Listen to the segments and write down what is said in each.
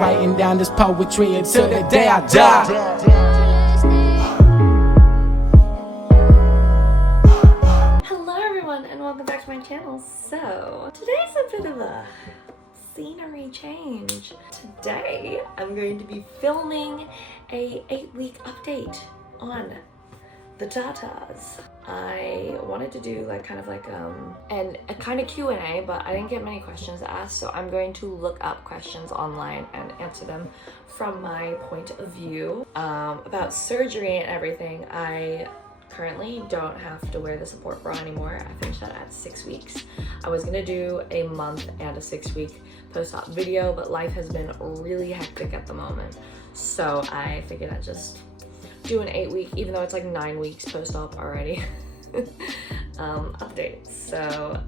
writing down this poetry until the day I die. Hello everyone and welcome back to my channel. So today's a bit of a scenery change. Today I'm going to be filming a 8-week update on the tatas. I wanted to do a kind of Q&A, but I didn't get many questions asked, so I'm going to look up questions online and answer them from my point of view. About surgery and everything, I currently don't have to wear the support bra anymore. I finished that at 6 weeks. I was gonna do a month and a 6-week post-op video, but life has been really hectic at the moment. So I figured I'd just do an 8-week, even though it's like 9 weeks post-op already, update. So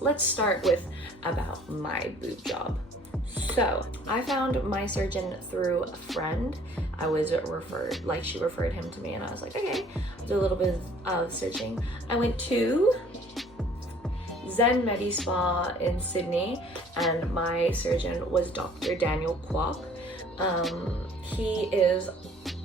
let's start with about my boob job. So I found my surgeon through a friend. I was referred, she referred him to me, and I was like, okay, I'll do a little bit of searching. I went to Zen Medi Spa in Sydney, and my surgeon was Dr. Daniel Kwok. He is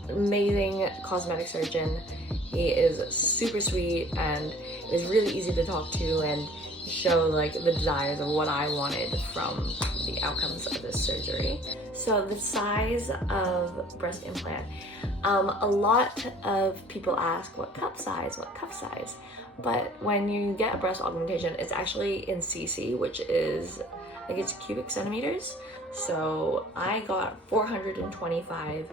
amazing cosmetic surgeon. He is super sweet and is really easy to talk to and show the desires of what I wanted from the outcomes of this surgery. So the size of breast implant. A lot of people ask what cup size, but when you get a breast augmentation, it's actually in cc, which is, I think it's cubic centimeters. So I got 425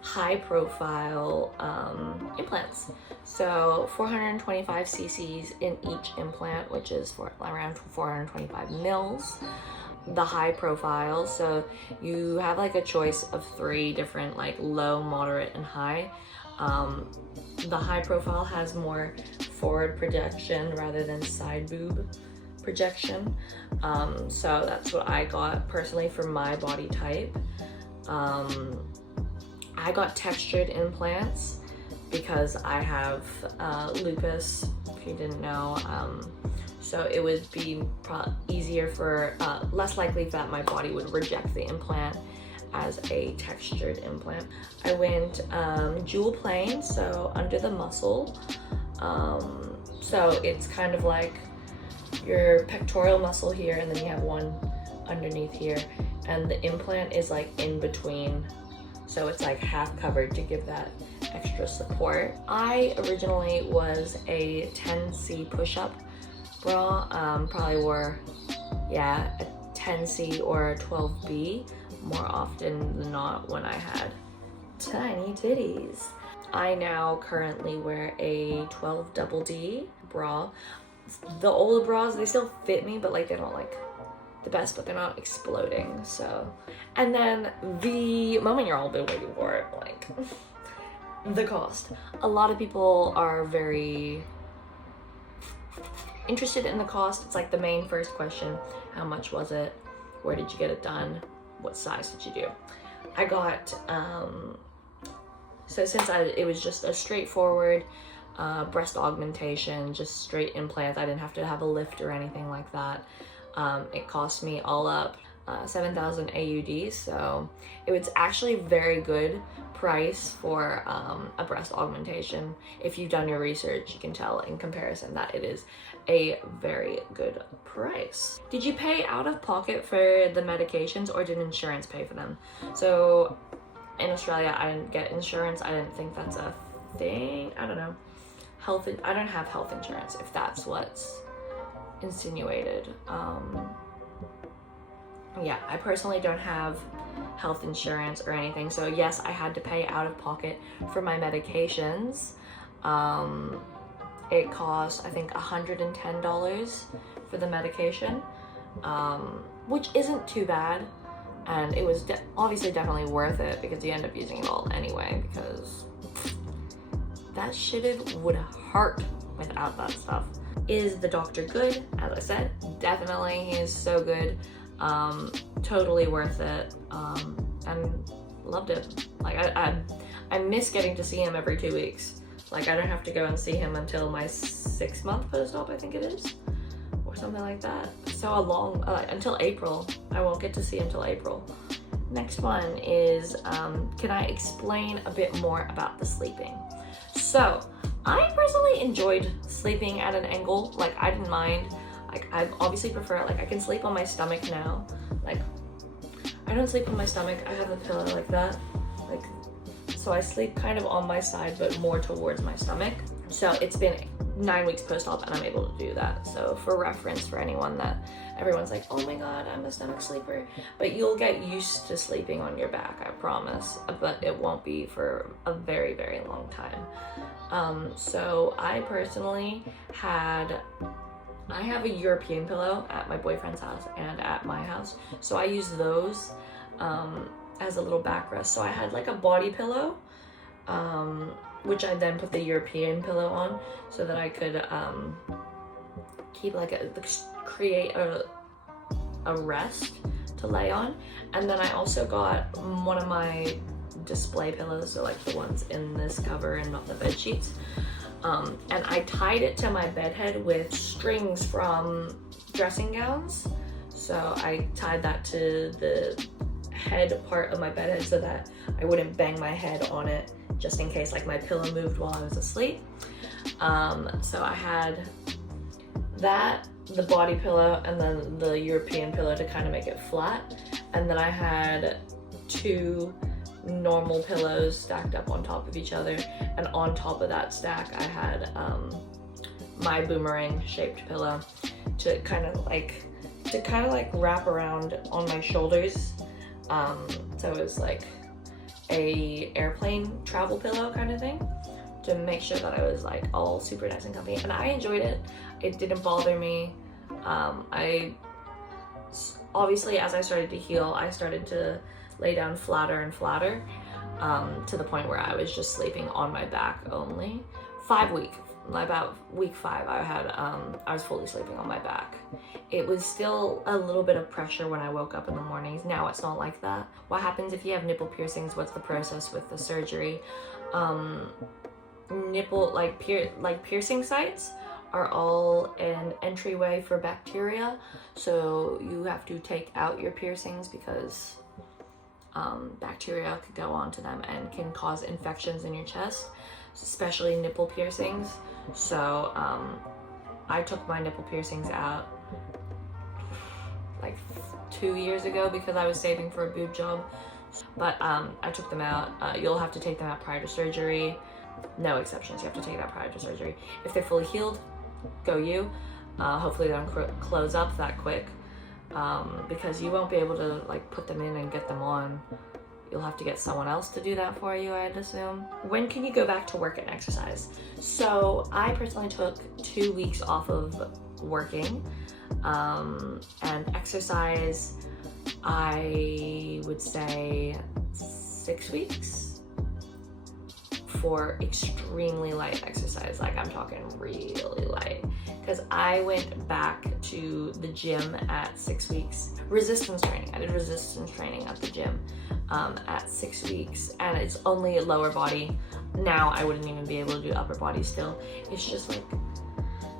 high profile implants. So 425 cc's in each implant, which is for around 425 mils. The high profile, so you have a choice of 3 different low, moderate, and high. The high profile has more forward projection rather than side boob projection. So that's what I got personally for my body type. I got textured implants because I have lupus, if you didn't know. So it would be easier for, less likely that my body would reject the implant as a textured implant. I went jewel plane, so under the muscle. So it's kind of like your pectoral muscle here, and then you have one underneath here, and the implant is in between. So it's half covered to give that extra support. I originally was a 10C push-up bra, probably wore, a 10C or a 12B more often than not when I had tiny titties. I now currently wear a 12 double D bra. The old bras, they still fit me, but they don't the best, but they're not exploding. So, and then the moment you're all been waiting for it, the cost. A lot of people are very interested in the cost. It's the main first question. How much was it? Where did you get it done? What size did you do? I got, so since it was just a straightforward breast augmentation, just straight implants, I didn't have to have a lift or anything like that. It cost me all up 7,000 AUD, so it was actually very good price for a breast augmentation. If you've done your research, you can tell in comparison that it is a very good price. Did you pay out of pocket for the medications, or did insurance pay for them? So in Australia, I didn't get insurance. I didn't think that's a thing. I don't know. I don't have health insurance, if that's what's insinuated. Yeah, I personally don't have health insurance or anything, so yes, I had to pay out of pocket for my medications. It cost, I think, $110 for the medication, which isn't too bad, and it was obviously definitely worth it because you end up using it all anyway, because that shit would hurt without that stuff. Is the doctor good? As I said, definitely, he is so good. Totally worth it, and loved it. I miss getting to see him every 2 weeks. I don't have to go and see him until my 6-month post-op, I think it is, or something like that. So until April. I won't get to see him until April. next one is, can I explain a bit more about the sleeping? So I personally enjoyed sleeping at an angle. Like, I didn't mind. Like, I obviously prefer it. Like, I can sleep on my stomach now. Like, I don't sleep on my stomach. I have a pillow like that. Like, so I sleep kind of on my side, but more towards my stomach. So it's been 9 weeks post-op and I'm able to do that. So for reference, for anyone that everyone's like, oh my God, I'm a stomach sleeper. But you'll get used to sleeping on your back, I promise. But it won't be for a very, very long time. So I personally I have a European pillow at my boyfriend's house and at my house. So I use those as a little backrest. So I had like a body pillow, which I then put the European pillow on so that I could create a rest to lay on. And then I also got one of my display pillows, so like the ones in this cover and not the bed sheets. And I tied it to my bed head with strings from dressing gowns. So I tied that to the head part of my bed head so that I wouldn't bang my head on it, just in case like my pillow moved while I was asleep. So I had that, the body pillow, and then the European pillow to kind of make it flat. And then I had 2 normal pillows stacked up on top of each other, and on top of that stack I had my boomerang shaped pillow to kind of like wrap around on my shoulders. So it was like a airplane travel pillow kind of thing, to make sure that I was like all super nice and comfy, and I enjoyed it. It didn't bother me. Obviously as I started to heal, I started to lay down flatter and flatter, to the point where I was just sleeping on my back only. About week 5, I was fully sleeping on my back. It was still a little bit of pressure when I woke up in the mornings. Now it's not like that. What happens if you have nipple piercings? What's the process with the surgery? Piercing sites are all an entryway for bacteria. So you have to take out your piercings because bacteria could go onto them and can cause infections in your chest, especially nipple piercings. So I took my nipple piercings out like 2 years ago because I was saving for a boob job. But I took them out. You'll have to take them out prior to surgery. No exceptions, you have to take it out prior to surgery. If they're fully healed, go you. Hopefully they don't close up that quick, because you won't be able to like put them in and get them on. You'll have to get someone else to do that for you, I'd assume. When can you go back to work and exercise? So I personally took 2 weeks off of working, and exercise, I would say 6 weeks for extremely light exercise. Like, I'm talking really light, because I went back to the gym at 6 weeks. Resistance training. I did resistance training at the gym at 6 weeks, and it's only lower body. Now I wouldn't even be able to do upper body still. It's just like,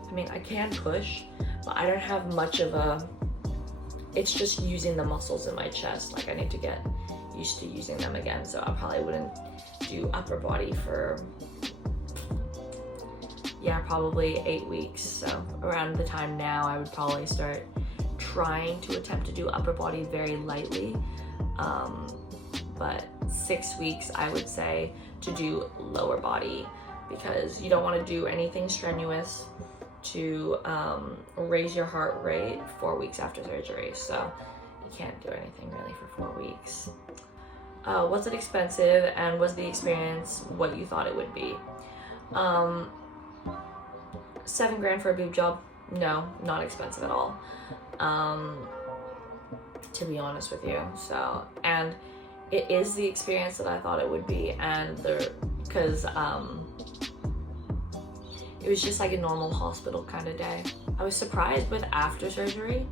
I mean, I can push, but I don't have much of a, it's just using the muscles in my chest. Like, I need to get used to using them again, so I probably wouldn't do upper body for, yeah, probably 8 weeks. So around the time now, I would probably start trying to attempt to do upper body very lightly. But 6 weeks, I would say, to do lower body, because you don't want to do anything strenuous to raise your heart rate 4 weeks after surgery. So you can't do anything really for 4 weeks. Was it expensive, and was the experience what you thought it would be? $7 grand for a boob job? No, not expensive at all, to be honest with you. So, and it is the experience that I thought it would be, and because it was just like a normal hospital kind of day. I was surprised with after surgery,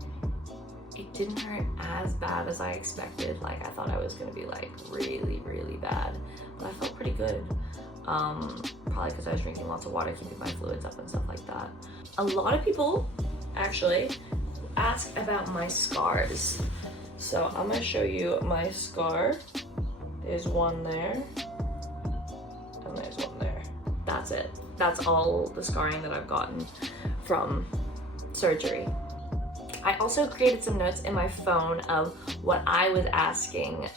it didn't hurt as bad as I expected. Like, I thought I was gonna be like really bad, but I felt pretty good. Probably because I was drinking lots of water, keeping my fluids up and stuff like that. A lot of people actually ask about my scars. So I'm gonna show you my scar. There's one there, and there's one there. That's it. That's all the scarring that I've gotten from surgery. I also created some notes in my phone of what I was asking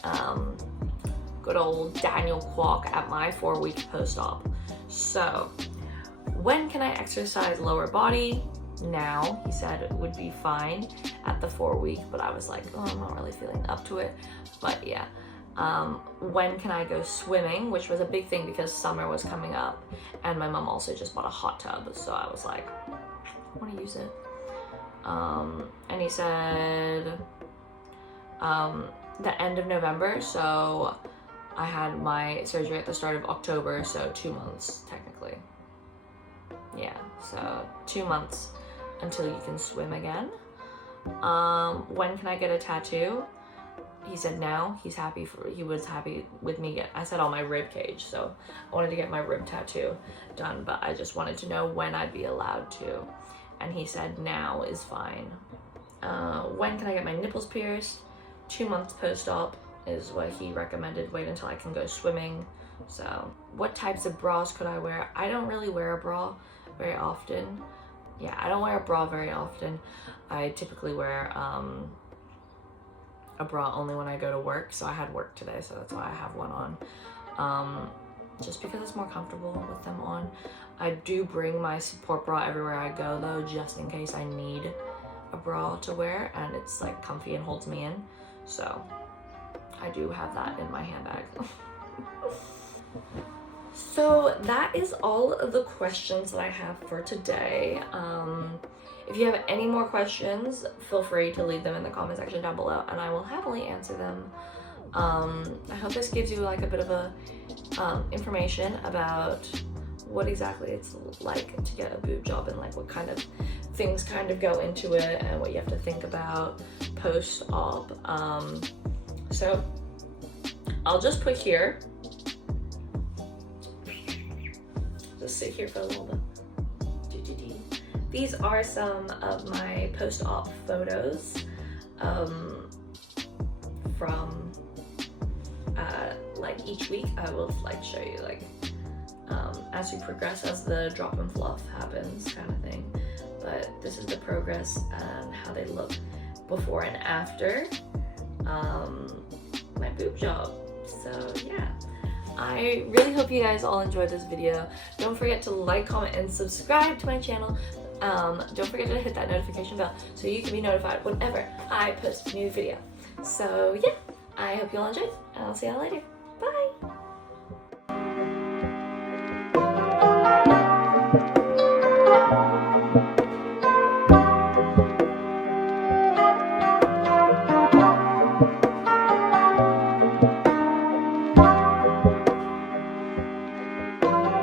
good old Daniel Kwok at my 4-week post-op. So, when can I exercise lower body? Now, he said it would be fine at the 4-week, but I was like, oh, I'm not really feeling up to it. But yeah, when can I go swimming? Which was a big thing because summer was coming up, and my mom also just bought a hot tub, so I was like, I want to use it. And he said the end of November, so I had my surgery at the start of October, so 2 months technically. Yeah, so 2 months until you can swim again. When can I get a tattoo? He said now. He was happy with me I said on my rib cage, so I wanted to get my rib tattoo done, but I just wanted to know when I'd be allowed to. And he said now is fine. When can I get my nipples pierced? 2 months post-op is what he recommended. Wait until I can go swimming. So what types of bras could I wear? I don't really wear a bra very often. Yeah, I don't wear a bra very often. I typically wear a bra only when I go to work. So I had work today, so that's why I have one on. Just because it's more comfortable with them on. I do bring my support bra everywhere I go though, just in case I need a bra to wear and it's like comfy and holds me in. So I do have that in my handbag. So that is all of the questions that I have for today. If you have any more questions, feel free to leave them in the comment section down below and I will happily answer them. I hope this gives you like a bit of a information about what exactly it's like to get a boob job and like what kind of things kind of go into it and what you have to think about post-op. So I'll just put here, just sit here for a little bit. These are some of my post-op photos from like each week. I will like show you like as we progress, as the drop and fluff happens kind of thing. But this is the progress and how they look before and after my boob job. So yeah, I really hope you guys all enjoyed this video. Don't forget to like, comment, and subscribe to my channel. Don't forget to hit that notification bell so you can be notified whenever I post a new video. So yeah, I hope you all enjoyed, and I'll see y'all later. Bye!